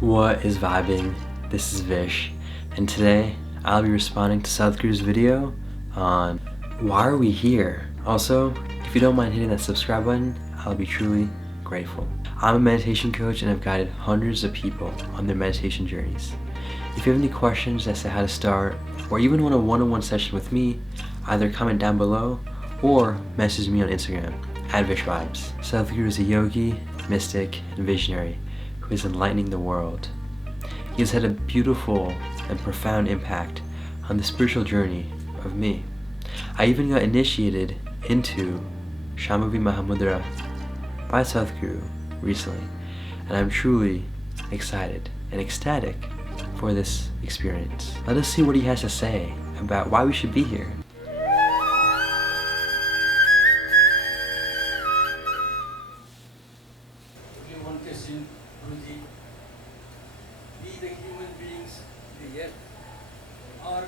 What is vibing? This is Vish, and today I'll be responding to Sadhguru's video on why are we here? Also, if you don't mind hitting that subscribe button, I'll be truly grateful. I'm a meditation coach and I've guided hundreds of people on their meditation journeys. If you have any questions as to how to start, or even want a one-on-one session with me, either comment down below or message me on Instagram @VishVibes. Sadhguru is a yogi, mystic, and visionary who is enlightening the world. He has had a beautiful and profound impact on the spiritual journey of me. I even got initiated into Shambhavi Mahamudra by Sadhguru recently, and I'm truly excited and ecstatic for this experience. Let us see what he has to say about why we should be here. Only one question, Guruji. We the human beings, the earth, are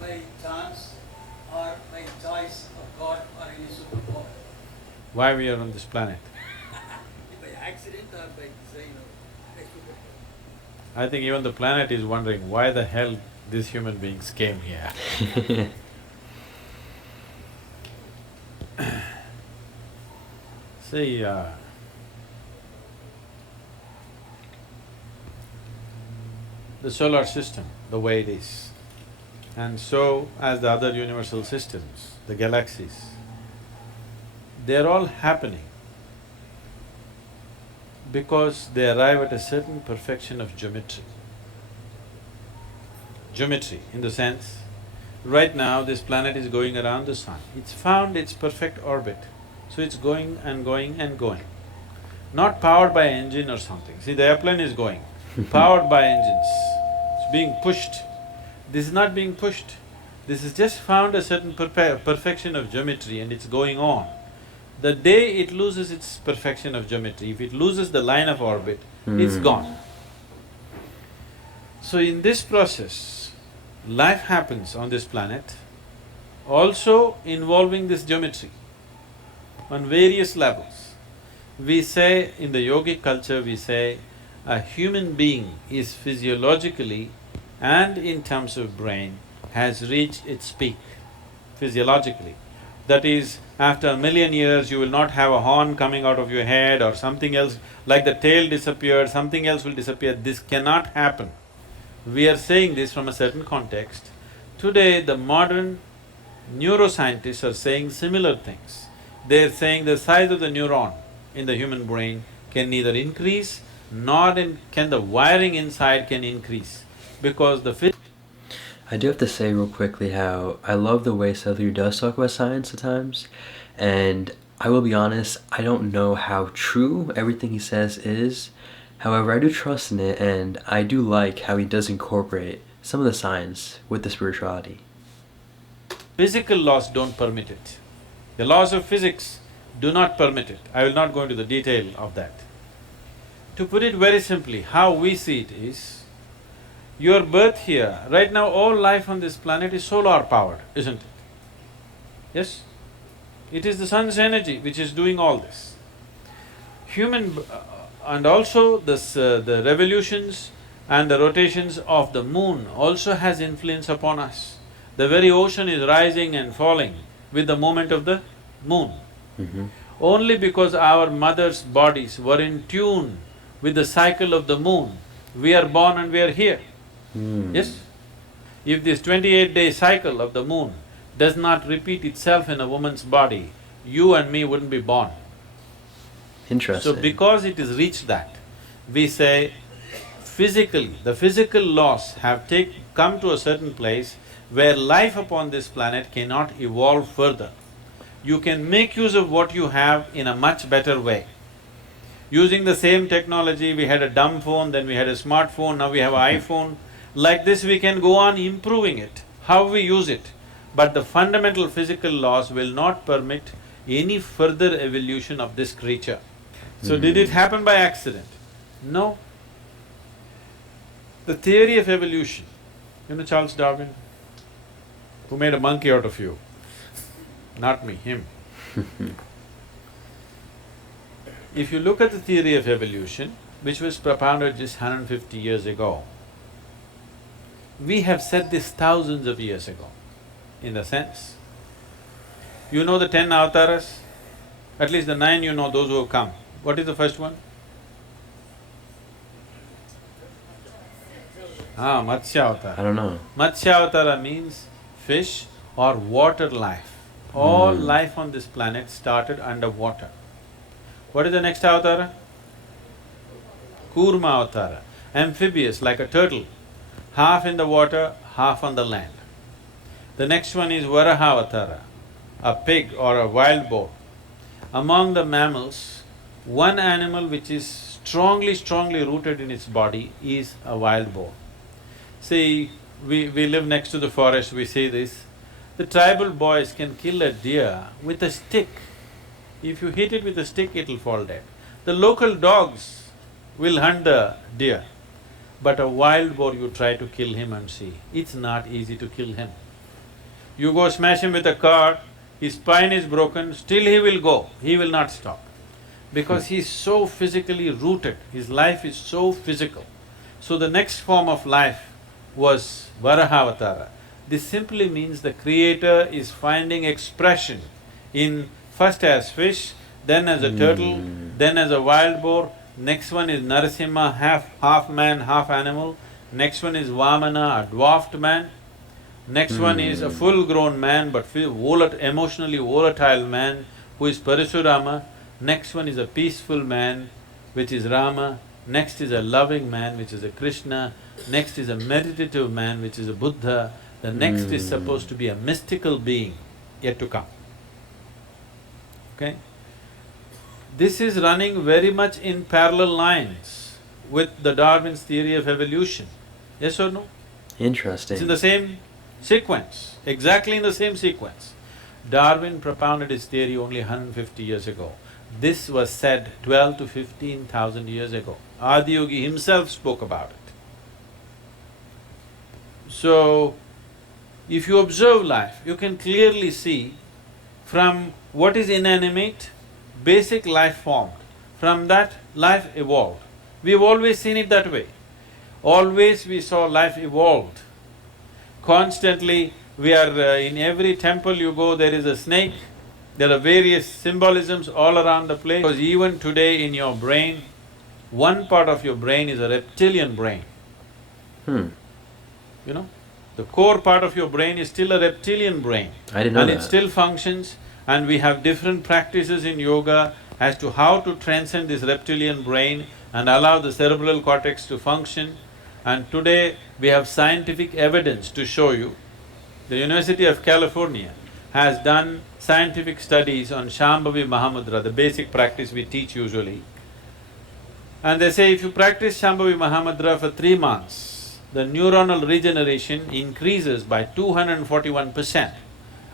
by chance or by choice of God or any superpower? Why we are on this planet? By accident or by design or by superpower? I think even the planet is wondering why the hell these human beings came here. See, the solar system, the way it is, and so as the other universal systems, the galaxies, they're all happening because they arrive at a certain perfection of geometry. Geometry in the sense, right now this planet is going around the sun. It's found its perfect orbit, so it's going and going and going. Not powered by engine or something. See, the airplane is going, powered by engines. It's being pushed. This is not being pushed. This has just found a certain perfection of geometry and it's going on. The day it loses its perfection of geometry, if it loses the line of orbit, it's gone. So in this process, life happens on this planet, also involving this geometry on various levels. We say, in the yogic culture, we say, a human being is physiologically and in terms of brain has reached its peak physiologically. That is, after a million years you will not have a horn coming out of your head or something else, like the tail disappeared, something else will disappear. This cannot happen. We are saying this from a certain context. Today, the modern neuroscientists are saying similar things. They're saying the size of the neuron in the human brain can neither increase nor can the wiring inside can increase, because the I do have to say real quickly how I love the way Sadhguru does talk about science at times, and I will be honest, I don't know how true everything he says is. However, I do trust in it, and I do like how he does incorporate some of the science with the spirituality. physical laws don't permit it. The laws of physics do not permit it. I will not go into the detail of that. To put it very simply, how we see it is, your birth here, right now all life on this planet is solar powered, isn't it? Yes? It is the sun's energy which is doing all this. And also the revolutions and the rotations of the moon also has influence upon us. The very ocean is rising and falling with the movement of the moon. Only because our mothers' bodies were in tune with the cycle of the moon, we are born and we are here. Yes? If this 28-day cycle of the moon does not repeat itself in a woman's body, you and me wouldn't be born. Interesting. So because it has reached that, we say physically, the physical laws have come to a certain place where life upon this planet cannot evolve further. You can make use of what you have in a much better way. Using the same technology, we had a dumb phone, then we had a smartphone, now we have an iPhone. Like this we can go on improving it, how we use it. But the fundamental physical laws will not permit any further evolution of this creature. So did it happen by accident? No. The theory of evolution, you know Charles Darwin, who made a monkey out of you? Not me, him. If you look at the theory of evolution, which was propounded just 150 years ago, we have said this thousands of years ago, in the sense, you know the 10 avatars? At least the 9 you know, those who have come. What is the first one? Matsya Avatara. I don't know. Matsya Avatara means fish or water life. All life on this planet started under water. What is the next avatara? Kurma Avatara, amphibious like a turtle, half in the water, half on the land. The next one is Varaha Avatara, a pig or a wild boar. Among the mammals, one animal which is strongly rooted in its body is a wild boar. See, we live next to the forest, we see this. The tribal boys can kill a deer with a stick. If you hit it with a stick, it'll fall dead. The local dogs will hunt the deer, but a wild boar you try to kill him and see, it's not easy to kill him. You go smash him with a car, his spine is broken, still he will go, he will not stop. Because he's so physically rooted, his life is so physical. So the next form of life was Varahavatara. This simply means the creator is finding expression in first as fish, then as a turtle, then as a wild boar. Next one is Narasimha, half man, half animal. Next one is Vamana, a dwarfed man. Next one is a full-grown man but emotionally volatile man who is Parasurama. Next one is a peaceful man, which is Rama. Next is a loving man, which is a Krishna. Next is a meditative man, which is a Buddha. The next is supposed to be a mystical being yet to come. Okay? This is running very much in parallel lines with the Darwin's theory of evolution. Yes or no? Interesting. It's in the same sequence, exactly in the same sequence. Darwin propounded his theory only 150 years ago. This was said 12 to 15,000 years ago. Adiyogi himself spoke about it. So, if you observe life, you can clearly see from what is inanimate, basic life formed. From that, life evolved. We've always seen it that way. Always we saw life evolved. Constantly, we are in every temple you go, there is a snake, there are various symbolisms all around the place. Because even today in your brain, one part of your brain is a reptilian brain. You know, the core part of your brain is still a reptilian brain. I didn't know that. And it still functions, and we have different practices in yoga as to how to transcend this reptilian brain and allow the cerebral cortex to function. And today we have scientific evidence to show you. The University of California has done scientific studies on Shambhavi Mahamudra, the basic practice we teach usually. And they say if you practice Shambhavi Mahamudra for 3 months, the neuronal regeneration increases by 241%,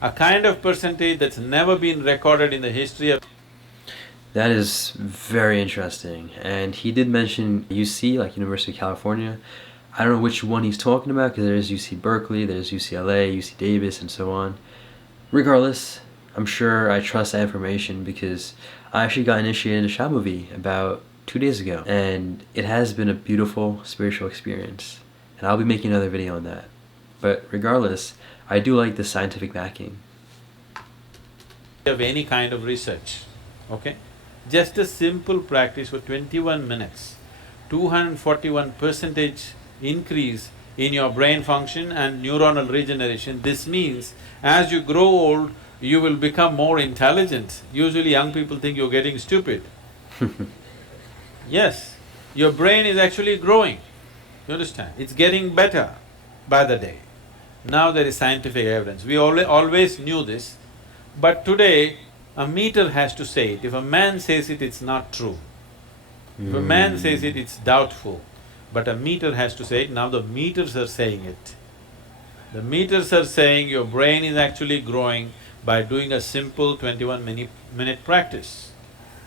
a kind of percentage that's never been recorded in the history of… That is very interesting. And he did mention UC, like University of California. I don't know which one he's talking about because there's UC Berkeley, there's UCLA, UC Davis, and so on. Regardless, I'm sure I trust that information because I actually got initiated into Shambhavi about 2 days ago, and it has been a beautiful spiritual experience. And I'll be making another video on that. But regardless, I do like the scientific backing. Of any kind of research, okay? Just a simple practice for 21 minutes, 241% increase in your brain function and neuronal regeneration. This means as you grow old, you will become more intelligent. Usually young people think you're getting stupid. Yes, your brain is actually growing, you understand? It's getting better by the day. Now there is scientific evidence. We always knew this, but today a meter has to say it. If a man says it, it's not true. If a man says it, it's doubtful. But a meter has to say it. Now the meters are saying it. The meters are saying your brain is actually growing by doing a simple 21-minute practice.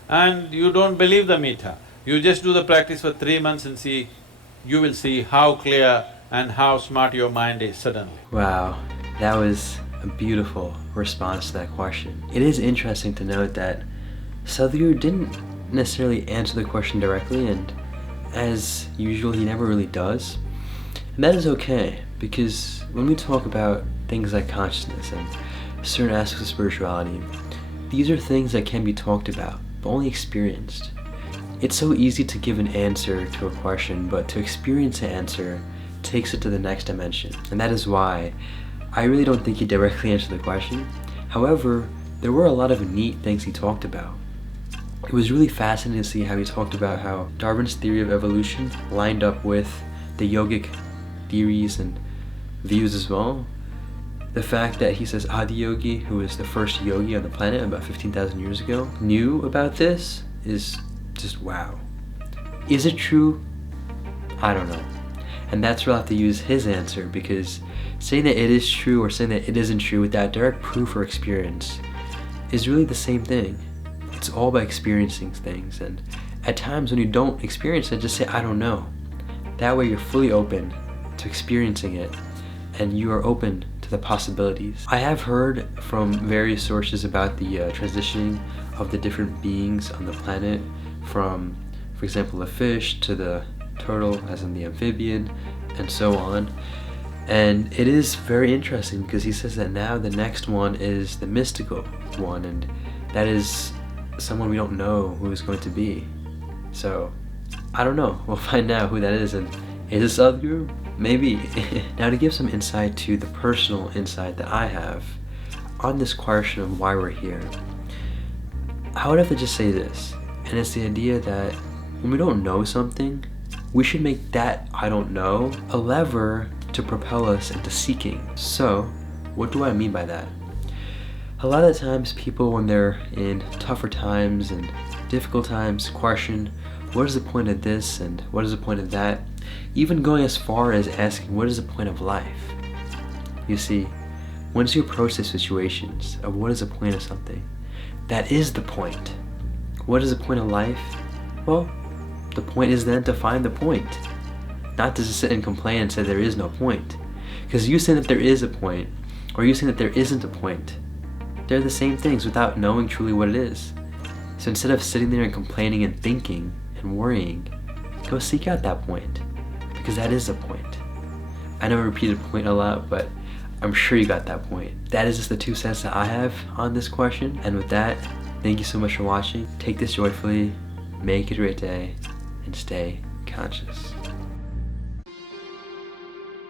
And you don't believe the meter. You just do the practice for 3 months and see, you will see how clear and how smart your mind is suddenly. Wow, that was a beautiful response to that question. It is interesting to note that Sadhguru didn't necessarily answer the question directly, and as usual, he never really does. And that is okay, because when we talk about things like consciousness and certain aspects of spirituality, these are things that can be talked about, but only experienced. It's so easy to give an answer to a question, but to experience an answer takes it to the next dimension. And that is why I really don't think he directly answered the question. However, there were a lot of neat things he talked about. It was really fascinating to see how he talked about how Darwin's theory of evolution lined up with the yogic theories and views as well. The fact that he says Adiyogi, who was the first yogi on the planet about 15,000 years ago, knew about this is just wow. Is it true? I don't know. And that's where I'll have to use his answer, because saying that it is true or saying that it isn't true without direct proof or experience is really the same thing. It's all about experiencing things, and at times when you don't experience it, just say I don't know. That way you're fully open to experiencing it, and you are open to the possibilities. I have heard from various sources about the transitioning of the different beings on the planet, from, for example, the fish to the turtle, as in the amphibian, and so on. And it is very interesting because he says that now the next one is the mystical one, and that is someone we don't know who is going to be. So I don't know, we'll find out who that is. And is it Sadhguru? Maybe. Now, to give some insight to the personal insight that I have on this question of why we're here, I would have to just say this, and it's the idea that when we don't know something, we should make that I don't know a lever to propel us into seeking. So what do I mean by that? A lot of the times people, when they're in tougher times and difficult times, question, what is the point of this and what is the point of that? Even going as far as asking, what is the point of life? You see, once you approach the situations of what is the point of something, that is the point. What is the point of life? Well, the point is then to find the point. Not to just sit and complain and say there is no point. Because you saying that there is a point, or you saying that there isn't a point, they're the same things without knowing truly what it is. So instead of sitting there and complaining and thinking and worrying, go seek out that point, because that is the point. I know I repeated point a lot, but I'm sure you got that point. That is just the 2 cents that I have on this question. And with that, thank you so much for watching. Take this joyfully, make it a great day, and stay conscious.